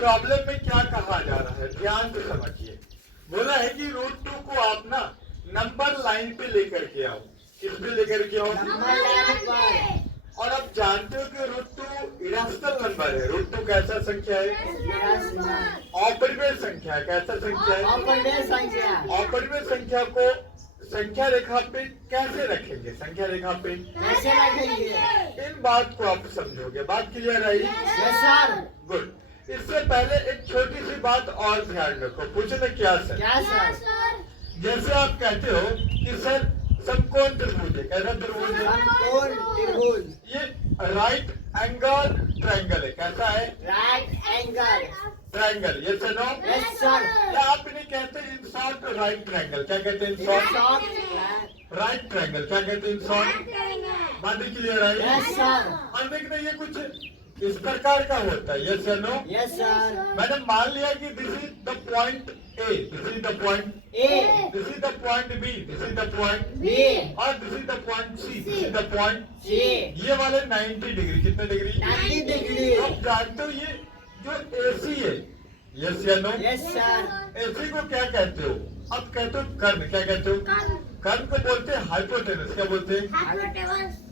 Problem में क्या कहा जा रहा है, ध्यान से समझिए। बोला है कि √2 को आप ना नंबर लाइन पे लेकर के आओ। किस पे लेकर के आओ? नंबर लाइन पर। और आप जानते हो कि √2 इरेशनल नंबर है। √2 कैसा संख्या है? अपरिमेय संख्या है। कैसा संख्या है? अपरिमेय संख्या। अपरिमेय संख्या को संख्या रेखा पे कैसे रखेंगे? संख्या रेखा पे कैसे रखेंगे? इन बात को आप समझोगे। बात क्लियर आई? Yes sir. गुड। इससे पहले एक छोटी सी बात और ध्यान रखो। पूछना क्या सर? क्या सर? जैसे आप कहते हो कि सर समकोण त्रिभुज है। कैसा त्रिभुज है? समकोण त्रिभुज। ये राइट एंगल ट्रायंगल है। कैसा है? Right angle triangle. यस और नो? Yes sir. या आप इन्हें कहते हैं इन शॉर्ट राइट ट्रायंगल। क्या कहते हैं? In short right triangle. क्या कहते हैं? In short. बातें क्लियर आई? Yes sir. और देखना ये कुछ इस प्रकार का होता है। यस और नो? Yes sir. मैंने मान लिया कि this is the point A, this is the point A, this is the point B, this is the point B और this is the point C, this is the point. C. ये वाले 90 degree. कितने degree? 90 degree. आप जानते हो ये जो AC है, यस या नो? Yes sir. एसी को क्या कहते हो? अब कहते हो कर्ण। क्या कहते हो? कर्ण को बोलते हैं हाइपोटेनस। क्या बोलते हैं?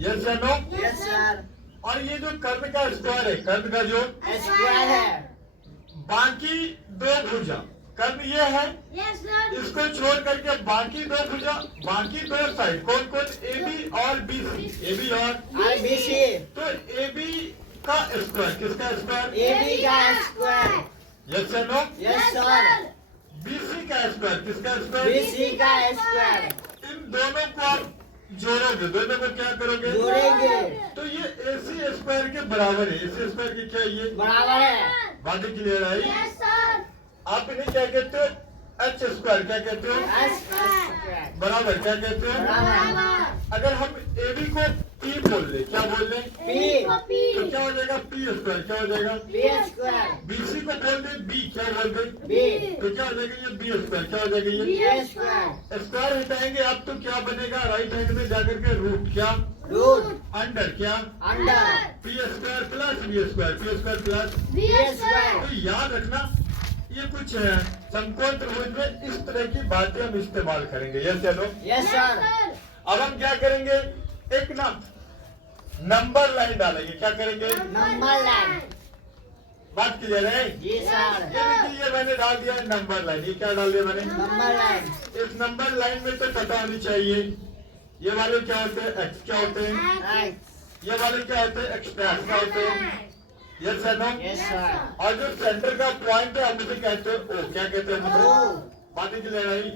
यस या नो? Yes sir. और ये जो कर्ण का स्क्वायर है, कर्ण का जो स्क्वायर है। बाकी दो भुजा, कर्ण ये है, इसको छोड़ करके बाकी दो भुजा, बाकी दो साइड कौन कौन? AB और BC। AB और BC। तो AB का स्क्वायर किसका स्क्वायर? AB का स्क्वायर। यस या नो? Yes sir. BC का स्क्वायर किसका स्क्वायर? BC का स्क्वायर। इन दोनों को आप जोड़ोगे, दोनों को क्या करोगे? जोड़ेंगे। तो ये AC स्क्वायर के बराबर है। AC स्क्वायर की क्या ये बराबर है। बातें क्लियर आई? आप इन्हें क्या कहते हो? H square. क्या कहते हो? स्क्वायर। बराबर। क्या कहते हो? बराबर। अगर हम AB को P बोल ले, क्या बोल ले? P। तो क्या हो जाएगा? P square. क्या हो जाएगा? B square. BC को बोल दे B। क्या बोल दे? B। तो क्या हो जाएगा? ये B स्क्वायर। क्या हो जाएगा? ये B स्क्वायर। स्क्वायर हटाएंगे आप तो क्या बनेगा? राइट हैंड में जाकर के रूट। क्या? रूट। अंडर। क्या? Under. P square plus B square. P square plus. B square. तो याद रखना ये कुछ समकोण त्रिभुज में इस तरह की बातें हम इस्तेमाल करेंगे। यस या नो? Yes sir. अब हम क्या करेंगे? एक ना नंबर लाइन डालेंगे। क्या करेंगे? Number line. बात क्लियर है? जी सर। ये देखिए ये मैंने डाल दिया है नंबर लाइन। ये क्या डाल दिया मैंने? Number line. इस नंबर लाइन में तो पता होनी चाहिए ये वाले क्या होते हैं? एक्स। क्या होते हैं? राइट। ये वाले क्या होते हैं? एक्स क्या होते हैं? यस या नो? Yes sir. और जो सेंटर का पॉइंट है हम उसे कहते हैं O। क्या कहते हैं? O। बातें क्लियर आई?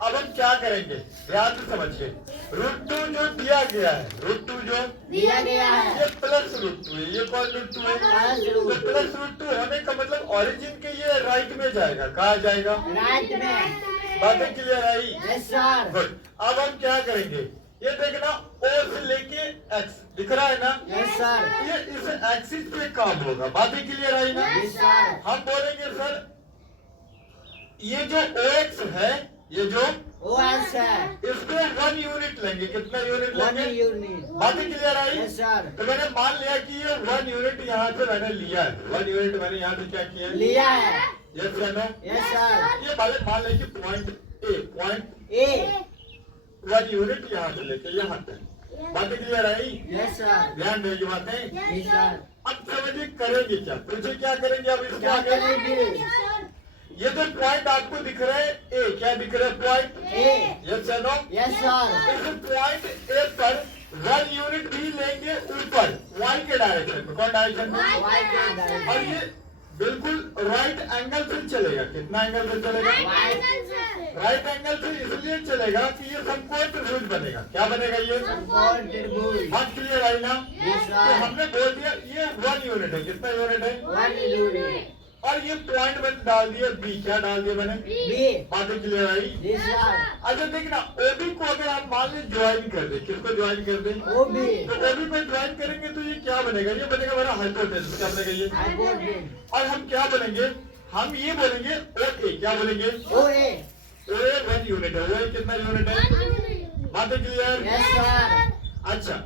अब हम क्या करेंगे? ध्यान से समझिए। √2 जो दिया गया है, √2 जो दिया गया है। ये प्लस √2 है। ये कौन √2 है? तो प्लस √2 होने का मतलब ओरिजिन के ये राइट में जाएगा। कहा जाएगा? राइट में। बातें clear I? Yes sir. Good. अब हम क्या करेंगे? ये देखना O से लेके X दिख रहा है ना? Yes sir. ये इस एक्सिस पे काम होगा। बातें क्लियर आई ना? Yes sir. हम बोलेंगे सर ये जो OX है, ये जो OS है। इस पे 1 यूनिट लेंगे। कितना यूनिट 1 लेंगे? यूनिट। बातें क्लियर आई? Yes sir. तो मैंने मान लिया कि ये 1 यूनिट यहाँ से मैंने लिया है। 1 यूनिट मैंने यहाँ से क्या किया है? लिया है। यस या नो? Yes sir. ये वाले मान लें कि पॉइंट पॉइंट A। 1 यूनिट यहाँ से लेके यहाँ तक। बातें क्लियर आई? Yes sir. ध्यान देगी बातें। जी सर। अब समझिए करेंगे क्या? पूछे क्या करेंगे? अब इसके क्या आगे करेंगे? ये जो पॉइंट आपको दिख रहा है ए, क्या दिख रहा है? Point A। यस या नो? Yes sir. इस पॉइंट ए पर 1 यूनिट भी लेंगे ऊपर वाई के डायरेक्शन में। कौन डायरेक्शन में? Y के डायरेक्शन। और ये बिल्कुल राइट एंगल से चलेगा। कितना एंगल से चलेगा? राइट एंगल से इसलिए चलेगा कि ये समकोण त्रिभुज बनेगा। क्या बनेगा? ये समकोण त्रिभुज। बात क्लियर आई ना? Yes, sir. तो हमने बोल दिया ये 1 यूनिट है। कितना यूनिट है? 1 यूनिट। और ये पॉइंट मैंने डाल दिया B। क्या डाल दिया मैंने? B। बातें क्लियर आई? Ji sir. अच्छा देखना OB को अगर आप मान लीजिए ज्वाइन कर दे, किसको ज्वाइन कर दे? OB। तो OB को ज्वाइन करेंगे तो ये क्या बनेगा? ये बनेगा हमारा हाइपोटेनस। क्या बनेगा ये? हाइपोटेनस। और हम क्या बोलेंगे? हम ये बोलेंगे OA। क्या बोलेंगे? OA। OA 1 यूनिट है। OA कितना यूनिट है? बातें क्लियर? Yes sir. अच्छा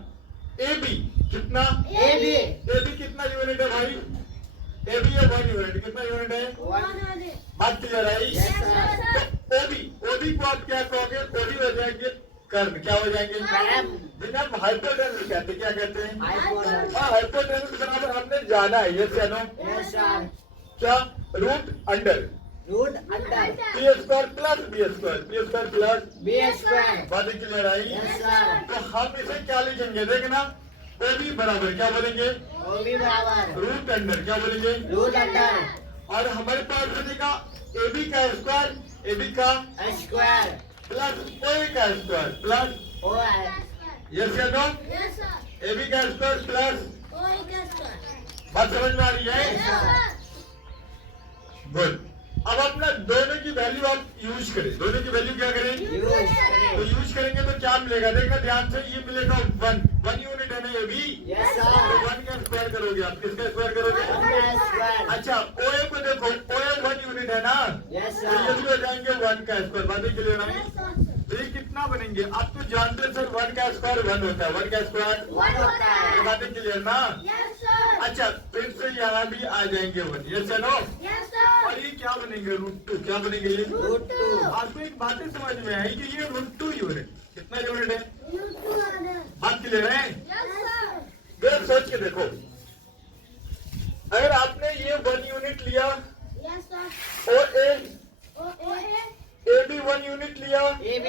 AB कितना? AB। AB कितना यूनिट है भाई? ए बी है 1 यूनिट, कितना यूनिट है? 1. बात क्लियर आई? Yes, sir. तो ओबी को आप क्या कहोगे? ओबी हो जाएंगे कर्म, क्या हो जाएंगे? कर्म. जिन्हें हम हाइपोटेनस कहते हैं, क्या कहते हैं? Hypotenuse. हाँ, हाइपोटेनस बराबर हमने जाना है, ये से नो Yes, sir. क्या? Root under Root under. P square plus B square, P square plus B square. बात क्लियर आई? Yes, sir. तो हम इसे क्या लिखेंगे? देखना, ओबी बराबर क्या बोलेंगे? OB बराबर. रूट अंडर क्या बोलेंगे? Root under. और हमारे पास बनेगा ए बी का स्क्वायर, ए बी का A square. प्लस ओ का स्क्वायर प्लस, OI. यस या नो? ए बी का स्क्वायर प्लस, बात समझ में आ रही है? गुड. अब अपना दोनों की वैल्यू आप यूज करें, दोनों की वैल्यू क्या करें? Use तो करें. यूज करेंगे तो क्या मिलेगा? देखना ध्यान से, ये मिलेगा 1 यूनिट है ना ये भी? Yes, तो sir. 1 का स्क्वायर करोगे आप, किसका स्क्वायर करोगे? A square. अच्छा, ओए को देखो, ओए 1 यूनिट है ना? Yes, तो ये sir. भी हो जाएंगे 1 का स्क्वायर, बातें क्लियर होंगी? तो ये कितना बनेंगे? आप तो जानते हैं सर 1 का स्क्वायर 1 होता है, 1 का स्क्वायर 1 होता ये है. बातें क्लियर ना? अच्छा, फिर से यहाँ भी आ जाएंगे 1, ये चलो. और ये क्या बनेंगे? √2, क्या बनेंगे ये? Root 2. आपको एक बातें समझ में आई कि ये √2 यूनिट, कितना यूनिट है? बात क्लियर है? जरा सोच के देखो, अगर आपने ये 1 यूनिट लिया और ए बी 1 यूनिट लिया, AB.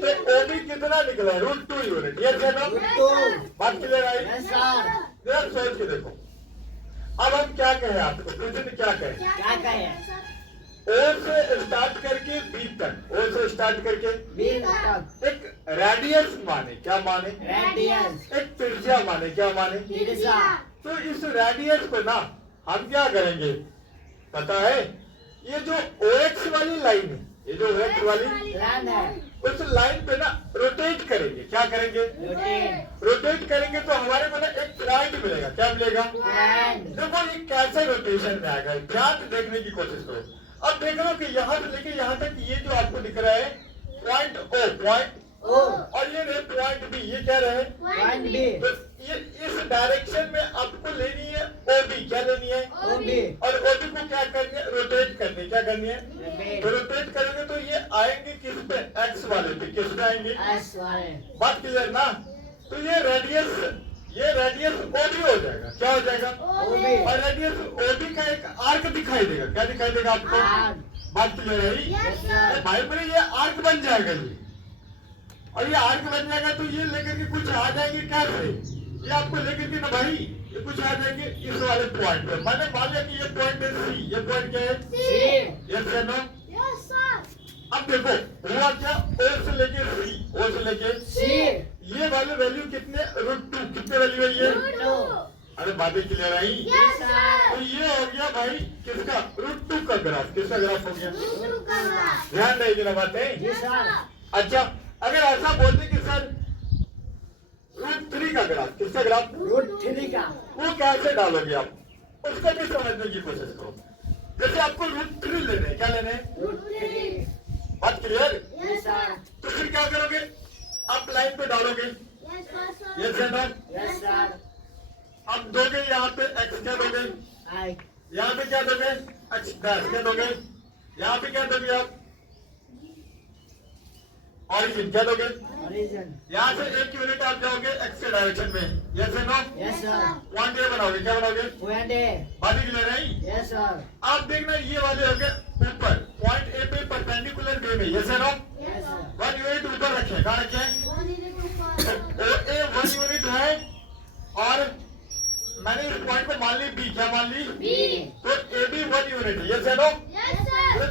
तो ओ बी कितना निकला? √2 यूनिट, ये चलो. Root 2. बात क्लियर आई? Yes, sir. जरा सोच के देखो. अब हम क्या कहें आपको? क्वेश्चन क्या कहें? क्या कहें? ओ से स्टार्ट करके बी तक, ओ से स्टार्ट करके B तक. एक रेडियस माने, क्या माने? Radius. एक त्रिज्या माने, क्या माने? त्रिज्या. तो इस रेडियस को ना हम क्या करेंगे पता है? ये जो OX वाली लाइन है, ये जो OX वाली Land है. उस लाइन पे ना रोटेट करेंगे, क्या करेंगे? Rotate. रोटेट करेंगे तो हमारे को ना एक पॉइंट मिलेगा, क्या मिलेगा? Land. देखो ये कैसे रोटेशन में आएगा, ध्यान से देखने की कोशिश करो. अब देख लो कि यहाँ से लेके यहाँ तक ये जो आपको दिख रहा है पॉइंट O, पॉइंट O. और ये रहे पॉइंट B, ये क्या रहे? Point B. तो ये इस डायरेक्शन में आपको लेनी है OB, क्या लेनी है? OB. और OB को क्या करनी है? रोटेट करनी है, क्या करनी है? Rotate. तो रोटेट करेंगे तो ये आएंगे किस पे? X वाले पे, किस पे आएंगे? S वाले. बात क्लियर ना? तो ये रेडियस OB हो जाएगा, क्या हो जाएगा? OB. और रेडियस OB का एक आर्क दिखाई देगा, क्या दिखाई देगा आपको? Arc. बात क्लियर है? Yes, sir. तो भाई मेरे ये आर्क बन जाएगा ये, और ये आर्क बन जाएगा तो ये लेकर के कुछ आ जाएंगे कैसे? ये आपको लेकर के ना भाई ये कुछ आ जाएंगे इस वाले पॉइंट पे. मैंने मान लिया कि ये पॉइंट है C, ये पॉइंट क्या है? C. यस या नो? अब देखो हुआ क्या? O से लेके C, O से लेके C. ये वाले वैल्यू कितने? √2, कितने वैल्यू है ये? Root 2. अरे बातें क्लियर आई? Yes, sir. तो ये हो गया भाई किसका? √2 का ग्राफ, किसका ग्राफ हो गया? Yes, ध्यान रहेगी ना बातें? sir. अच्छा, अगर ऐसा बोलते कि सर √3 का ग्राफ, किसका ग्राफ? Root 3 का. वो कैसे डालोगे आप? उसको भी समझने की कोशिश करो. जैसे आपको √3 लेने हैं, क्या लेने हैं? Root 3. बात क्लियर? Yes, sir. तो फिर क्या करोगे? आप लाइन पे डालोगे, ये से ना? Yes, sir. अब दोगे यहाँ पे x क्या दोगे? I. यहाँ पे क्या दोगे? x डैश क्या दोगे? यहाँ पे क्या दोगे आप? ऑरिजिन क्या दोगे? Origin. यहाँ से 1 यूनिट आप जाओगे x के डायरेक्शन में, ये से no? Yes, sir. Point A बनाओगे, क्या बनाओगे? Point A. बातें क्लियर है? Yes, sir. आप देखना ये वाले हो गए ऊपर, पॉइंट A पे परपेंडिकुलर वे में, ये से नो? Yes, sir. 1 यूनिट ऊपर रखे, कहाँ रखे? OA 1 यूनिट है और मैंने इस पॉइंट को मान ली B, क्या मान ली? B. तो AB 1 यूनिट है, ये से नो?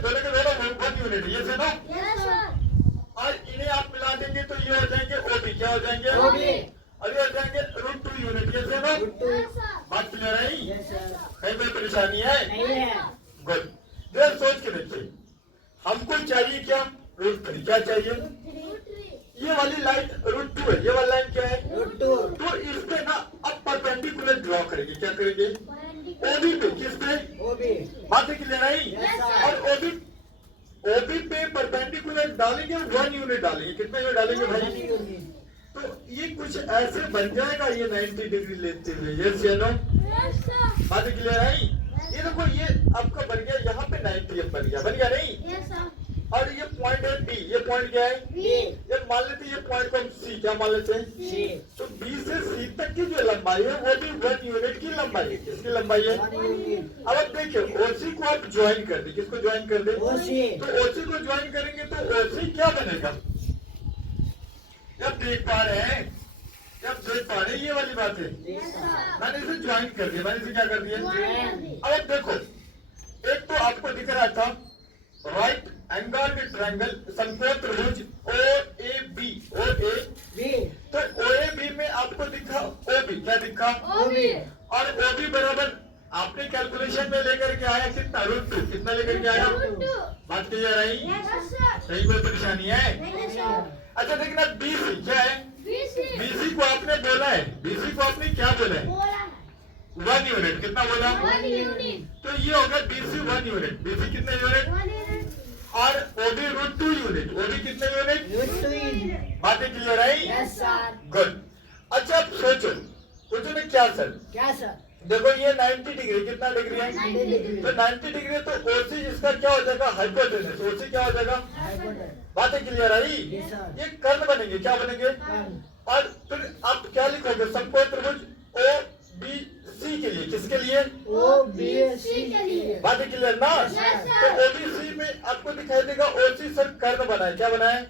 दोनों के दोनों 1 यूनिट है, ये से नो? और इन्हें आप मिला देंगे तो ये हो जाएंगे OB, क्या हो जाएंगे? OB. और ये हो जाएंगे √2 यूनिट, ये से नो? Root 2. बात क्लियर है? Yes, sir. कहीं कोई परेशानी है? नहीं है. गुड. जरा सोच के देखिए, हमको चाहिए क्या? √3. क्या चाहिए? ये वाली लाइन √2 है, ये वाली लाइन क्या है? Root 2. तो इस पे ना अब परपेंडिकुलर ड्रॉ करेंगे, क्या करेंगे? OB पे, किस पे? OB. बातें क्लियर आई? Yes, sir. और OB पे परपेंडिकुलर डालेंगे 1 यूनिट डालेंगे, कितना यूनिट डालेंगे भाई? Unit. तो ये कुछ ऐसे बन जाएगा ये 90 डिग्री लेते हुए, यस या नो? बातें क्लियर आई? 90 बन गया नहीं। और ये पॉइंट है बी, ये पॉइंट क्या है? ये मान लेते हैं, ये पॉइंट को हम सी क्या मान लेते हैं? तो बी से सी तक की जो लंबाई है वो भी 1 यूनिट की लंबाई है। किसकी लंबाई है? अब आप देखिए ओसी को आप ज्वाइन कर दे। किसको ज्वाइन कर दे? तो ओसी को ज्वाइन करेंगे तो ओसी क्या बनेगा? जब देख पा रहे हैं, जब देख पा रहे हैं, ये वाली बात है। मैंने इसे ज्वाइन कर दिया। मैंने इसे क्या कर दिया? अब आप देखो, एक तो आपको दिख रहा था राइट एंगल ट्रायंगल समकोण त्रिभुज OAB, तो OAB में आपको दिखा OB, क्या दिखा? और OB बराबर आपने कैलकुलेशन में लेकर के आया कितना? √2। कितना लेकर के आया? बात क्लियर आई? सही कोई परेशानी है? अच्छा देखना BC क्या है? BC को आपने बोला है, BC को आपने क्या बोला है? 1 यूनिट। कितना बोला? तो ये होगा BC 1 यूनिट। BC कितने यूनिट? और OB √2 यूनिट। OB कितने यूनिट? बातें क्लियर आई? गुड। अच्छा अब सोचो, सोचो में क्या सर? देखो ये 90 डिग्री, कितना डिग्री है? तो 90 डिग्री तो OC इसका क्या हो जाएगा? हाइपोटेनस। OC क्या हो जाएगा? बातें क्लियर आई? ये कर्ण बनेंगे। क्या बनेंगे? और फिर आप क्या लिखोगे? समकोण त्रिभुज OBC के लिए। किसके लिए? बातें क्लियर ना? तो OBC में आपको दिखाई देगा OC सर कर्ण बना है। क्या बना है?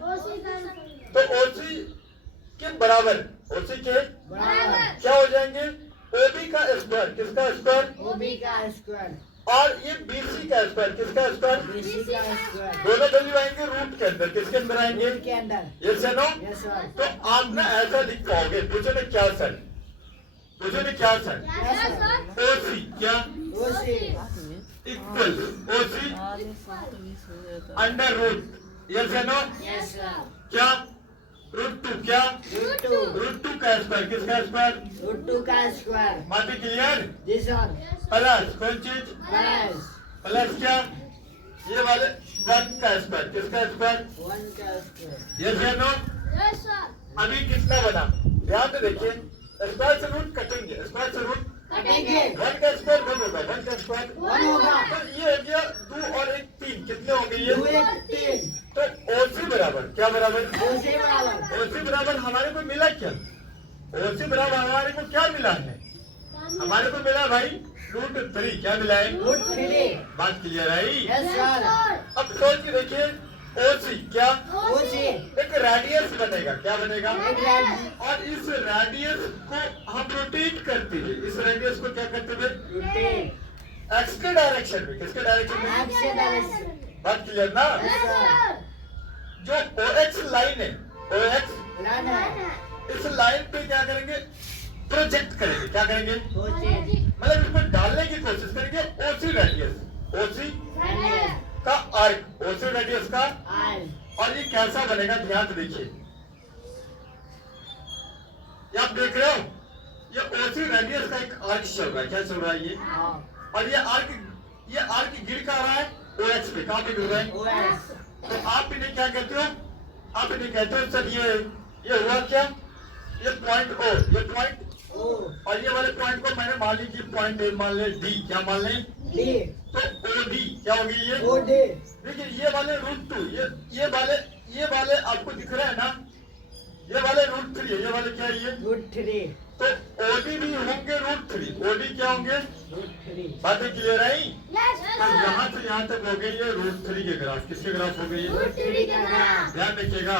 तो OC के बराबर, OC के क्या हो जाएंगे? OB का स्क्वायर। किसका स्क्वायर? और ये BC का स्क्वायर। किसका स्क्वायर? दोनों वैल्यू आएंगे रूट के अंदर। किसके अंदर आएंगे? यस या नो? तो आप ना ऐसा लिख पाओगे। पूछो ना क्या सर? पूछो ना क्या सर? OC क्या equal OC under root. Yes या नो? क्या √2 क्या? √2 का स्क्वायर। किसका स्क्वायर? बातें क्लियर? प्लस कौन चीज? प्लस क्या? ये वाले 1 का स्क्वायर। किसका स्क्वायर? यस या नो? अभी कितना बना? ध्यान से देखिए, स्क्वायर से रूट कटेंगे। स्क्वायर से रूट 1 का स्क्वायर 1 होगा। 1 का स्क्वायर तो ये हो गया 2 और 1 3। कितने हो गए ये? तो OC बराबर क्या बराबर? OC बराबर हमारे को मिला क्या? OC बराबर हमारे को क्या मिला है? हमारे को मिला भाई √3। क्या मिला है? बात क्लियर आई? अब सोच के देखिए OC क्या? एक रेडियस बनेगा। क्या बनेगा? और इस रेडियस को हम रोटेट करते हैं। इस रेडियस को क्या करते हुए? एक्स के डायरेक्शन में। किसके डायरेक्शन में? बात क्लियर ना? जो OX लाइन है, OX इस लाइन पे क्या करेंगे? प्रोजेक्ट करेंगे। क्या करेंगे? मतलब इसमें डालने की कोशिश करेंगे OC रेडियस। OC का आर्क, OC रेडियस का। और ये कैसा बनेगा? ध्यान से देखिए, ये आप देख रहे हो, ये OC रेडियस का एक आर्क चल रहा है। क्या चल रहा है ये? और ये आर्क गिर कहाँ रहा है? OX पे। कहाँ पे गिर रहा है? तो आप इन्हें क्या कहते हो? आप इन्हें कहते हो सर ये हुआ क्या? ये पॉइंट O, ये पॉइंट और ये वाले पॉइंट को मैंने मान ली कि पॉइंट A मान ले, D क्या मान ले? तो OD क्या होगी ये? देखिए ये वाले √2, ये वाले आपको दिख रहा है ना? ये वाले √3 है। ये वाले क्या है ये? तो OD भी होंगे √3। OD क्या होंगे? बातें क्लियर आई? तो यहाँ से यहाँ तक हो गई ये √3 के ग्राफ। किसके ग्राफ हो गई ये? ध्यान रखिएगा।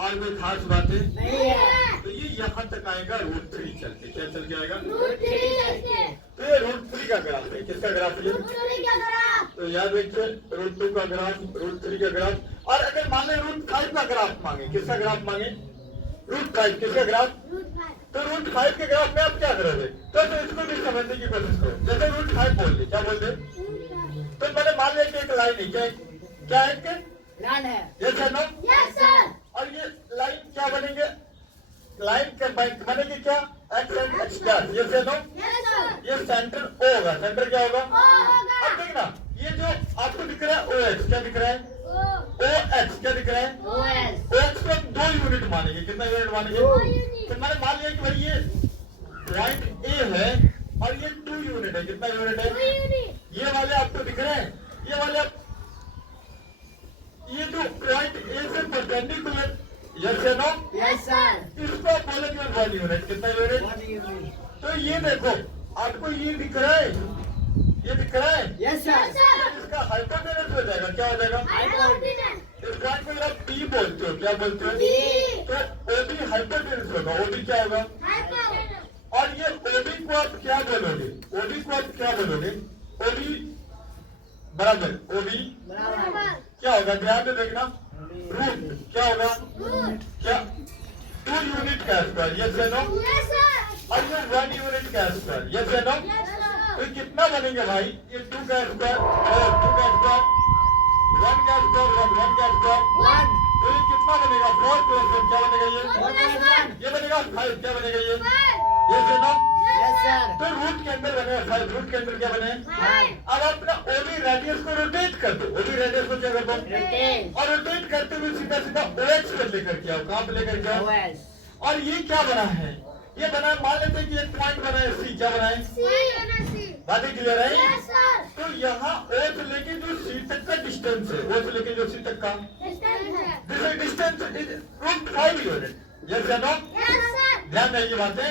और कोई खास बातें नहीं है। तो ये यहाँ तक आएगा √3 चल के। क्या चल के आएगा? तो ये √3 का ग्राफ है। किसका ग्राफ है? तो याद रखिए √2 का ग्राफ, √3 का ग्राफ। और अगर मान लें √5 का ग्राफ मांगे। किसका ग्राफ मांगे? √5। किसका ग्राफ? तो √5 के ग्राफ में आप क्या करोगे? तो इसको भी समझने की कोशिश करो। जैसे √5 बोल दे, क्या बोल दे? तो मैंने मान लिया कि एक लाइन है। क्या है? Yes sir no? और ये लाइन क्या बनेंगे? लाइन के बनेगी क्या? X and X star. Yes या नो? ये सेंटर O होगा। सेंटर क्या होगा? अब देखना, ये जो आपको दिख रहा है OX, क्या दिख रहा है? OX क्या दिख रहा है? OX को हम 2 यूनिट मानेंगे। कितना यूनिट मानेंगे? तो मैंने मान लिया कि भाई ये पॉइंट A है और ये 2 यूनिट है। कितना यूनिट है? ये वाले आपको दिख रहे हैं? ये वाले ये जो पॉइंट ए से परपेंडिकुलर, यस या नो? Yes, sir. इसको आप बोलेंगे 1 यूनिट। कितना यूनिट? 1 unit. तो ये देखो, आपको ये दिख रहा है, ये दिख रहा है, Yes, sir. इसका हाइपोटेनस हो जाएगा। क्या हो जाएगा? इस पॉइंट को आप पी बोलते हो। क्या बोलते हो? P. तो ओबी हाइपोटेनस होगा। ओबी क्या होगा? और ये ओबी को आप क्या बोलोगे? ओबी को आप क्या बोलोगे? ओबी बराबर ओबी बराबर. क्या होगा? ध्यान से देखना। रूट क्या होगा? क्या 2 यूनिट का स्क्वायर, यस या नो? और ये 1 यूनिट का स्क्वायर, यस या नो? तो कितना बनेंगे भाई? ये 2 का स्क्वायर और 2 का स्क्वायर, 1 का स्क्वायर और 1 का स्क्वायर। 1. तो ये कितना बनेगा? 4 प्लस 1 क्या बनेगा? ये 4 plus 1. ये बनेगा 5। क्या बनेगा ये? यस या नो? Yes, sir. तो रूट के अंदर बनेगा 5। रूट के अंदर क्या बने? 5. अब अपना ओबी रेडियस को रोटेट कर दो। ओबी रेडियस को क्या कर दो? Rotate. और रोटेट करते हुए सीधा सीधा OX पर लेकर के आओ। कहाँ पे लेकर के आओ? OS. और ये क्या बना है? ये बना है, मान लेते हैं कि एक पॉइंट बना है सी। क्या बना है? बातें क्लियर है? तो यहाँ O से लेके जो सी तक का डिस्टेंस है, O से लेके जो सी तक का this distance is root 5 unit. Yes या नो? ध्यान रखिए बातें।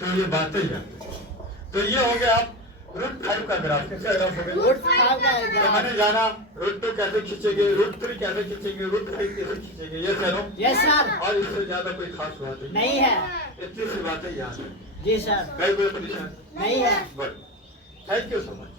तो ये बातें हैं। तो ये हो गया आप रूट 5 का ग्राफ। कैसा ग्राफ हो गया? Root 5 का तो graph. मैंने जाना रूट 2 कैसे खींचेंगे, रूट 3 कैसे खींचेंगे, रूट 5 कैसे खींचेंगे। ये करो। Yes, sir. और इससे ज्यादा कोई खास बात नहीं है. इतनी सी बातें याद है। जी सर. कोई परेशान नहीं है. Good. Thank you so much.